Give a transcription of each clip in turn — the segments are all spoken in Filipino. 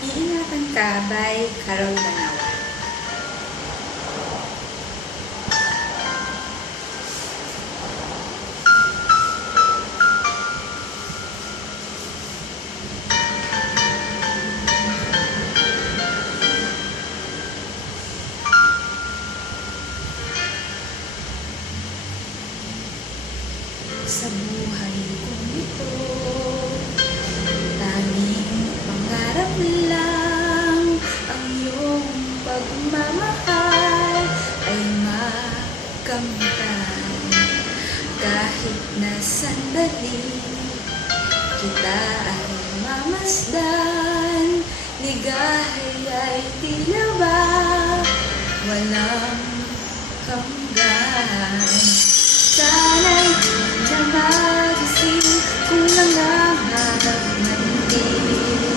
Iingatan Ka by Carol Banawan. Sa buhay kong ito, tanging pangarap lang ang iyong pagmamahal ay makamtan. Kahit na sandali kita ay mamasdan, ligaha'y tila ba walang hanggan. Sana'y di na magising kung nangangarap man din,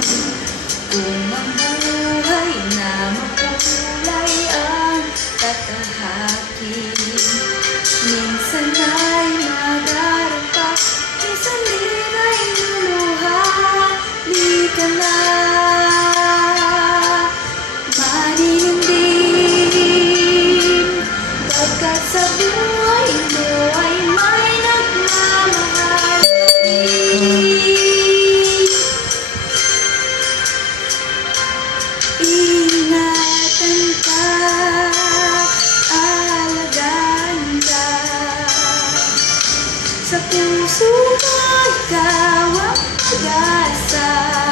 kung ang buhay na makulay ang tatahakin. Minsan ay nadarapa, minsan din ay luluha. Di ka na maninindig, pagkat sa buhay mo ay may nagmamahal. Ingatan ka, alagaan ka, sa puso mo ikaw ang pag-asa.